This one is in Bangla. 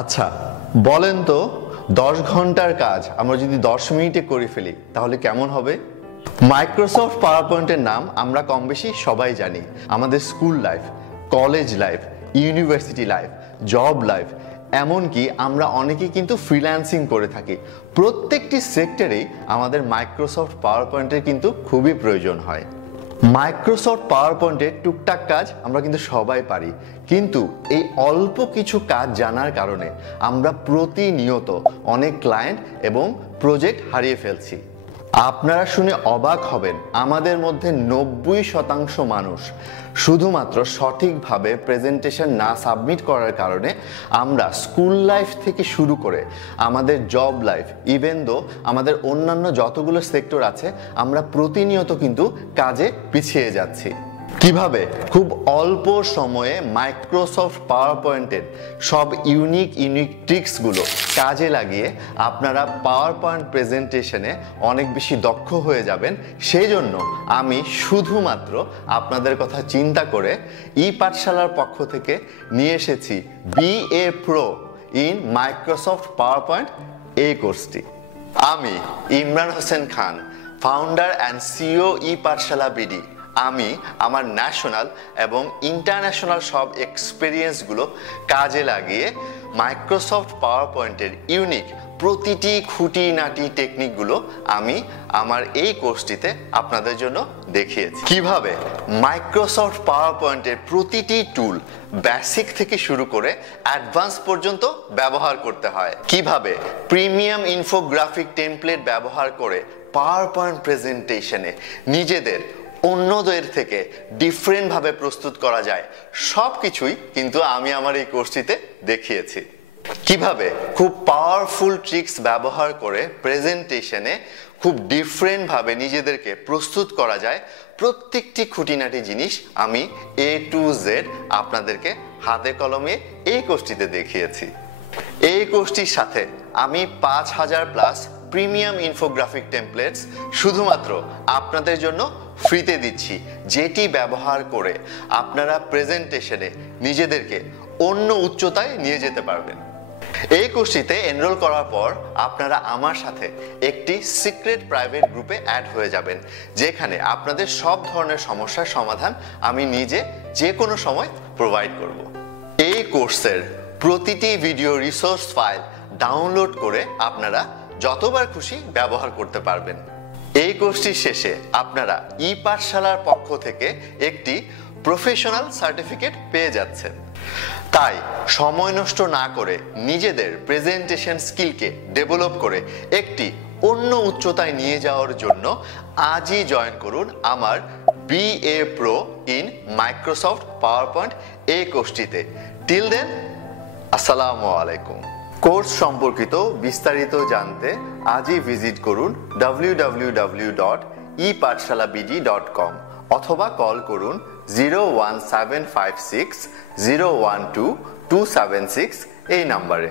আচ্ছা বলেন তো 10 ঘন্টার কাজ আমরা যদি 10 মিনিটে করে ফেলি তাহলে কেমন হবে? মাইক্রোসফট পাওয়ার পয়েন্টের নাম আমরা কম বেশি সবাই জানি। আমাদের school life, college life, university life, job life, এমনকি আমরা অনেকেই কিন্তু ফ্রিল্যান্সিং করে থাকি। প্রত্যেকটি সেক্টরেই আমাদের মাইক্রোসফট পাওয়ার পয়েন্টের কিন্তু খুবই প্রয়োজন হয়। মাইক্রোসফট পাওয়ার পয়েন্টের টুকটাক কাজ আমরা কিন্তু সবাই পারি, কিন্তু এই অল্প কিছু কাজ জানার কারণে আমরা প্রতিনিয়ত অনেক ক্লায়েন্ট এবং প্রজেক্ট হারিয়ে ফেলছি। আপনারা শুনে অবাক হবেন, আমাদের মধ্যে 90% মানুষ শুধুমাত্র সঠিকভাবে প্রেজেন্টেশন না সাবমিট করার কারণে আমরা স্কুল লাইফ থেকে শুরু করে আমাদের জব লাইফ, ইভেন দো আমাদের অন্যান্য যতগুলো সেক্টর আছে, আমরা প্রতিনিয়ত কিন্তু কাজে পিছিয়ে যাচ্ছি। কিভাবে খুব অল্প সময়ে মাইক্রোসফট পাওয়ার পয়েন্টের সব ইউনিক ট্রিক্সগুলো কাজে লাগিয়ে আপনারা পাওয়ার পয়েন্ট প্রেজেন্টেশনে অনেক বেশি দক্ষ হয়ে যাবেন, সেই জন্য আমি শুধুমাত্র আপনাদের কথা চিন্তা করে পাঠশালার পক্ষ থেকে নিয়ে এসেছি BA Pro in Microsoft power point এই কোর্সটি। আমি Imran Hossain Khan, founder and CEO EPaathshalaBD। আমি আমার ন্যাশনাল এবং ইন্টারন্যাশনাল সব এক্সপিরিয়েন্সগুলো কাজে লাগিয়ে মাইক্রোসফট পাওয়ার পয়েন্টের ইউনিক প্রতিটি খুঁটিনাটি টেকনিকগুলো আমি আমার এই কোর্সটিতে আপনাদের জন্য দেখিয়েছি। কিভাবে মাইক্রোসফট পাওয়ার পয়েন্টের প্রতিটি টুল বেসিক থেকে শুরু করে অ্যাডভান্স পর্যন্ত ব্যবহার করতে হয়, কিভাবে প্রিমিয়াম ইনফোগ্রাফিক টেমপ্লেট ব্যবহার করে পাওয়ার পয়েন্ট প্রেজেন্টেশনে নিজেদের অন্যদের থেকে ডিফারেন্ট ভাবে প্রস্তুত করা যায়, সব কিছুই কিন্তু আমি আমার এই কোর্সটিতে দেখিয়েছি। কিভাবে খুব পাওয়ারফুল ট্রিক্স ব্যবহার করে প্রেজেন্টেশনে খুব ডিফারেন্ট ভাবে নিজেদেরকে প্রস্তুত করা যায়, প্রত্যেকটি খুঁটিনাটি জিনিস আমি A to Z আপনাদেরকে হাতে কলমে এই কোর্সটিতে দেখিয়েছি। এই কোর্সটির সাথে আমি 5000+ প্রিমিয়াম ইনফোগ্রাফিক টেমপ্লেটস শুধুমাত্র আপনাদের জন্য ফ্রিতে দিচ্ছি, যেটি ব্যবহার করে আপনারা প্রেজেন্টেশনে নিজেদেরকে অন্য উচ্চতায় নিয়ে যেতে পারবেন। এই কোর্সটিতে এনরোল করার পর আপনারা আমার সাথে একটি সিক্রেট প্রাইভেট গ্রুপে অ্যাড হয়ে যাবেন, যেখানে আপনাদের সব ধরনের সমস্যার সমাধান আমি নিজে যে কোনো সময় প্রোভাইড করব। এই কোর্সের প্রতিটি ভিডিও রিসোর্স ফাইল ডাউনলোড করে আপনারা যতবার খুশি ব্যবহার করতে পারবেন। এই কোর্সটির শেষে আপনারা পাঠশালার পক্ষ থেকে একটি প্রফেশনাল সার্টিফিকেট পেয়ে যাচ্ছেন। তাই সময় নষ্ট না করে নিজেদের প্রেজেন্টেশন স্কিলকে ডেভেলপ করে একটি অন্য উচ্চতায় নিয়ে যাওয়ার জন্য আজই জয়েন করুন আমার BA Pro in Microsoft power point এই কোর্সটিতে। টিল দেন, আসসালামু আলাইকুম। কোর্স সম্পর্কিত বিস্তারিত জানতে আজই ভিজিট করুন www.epathshalabd.com অথবা কল করুন 01756 012 276 এই নাম্বারে।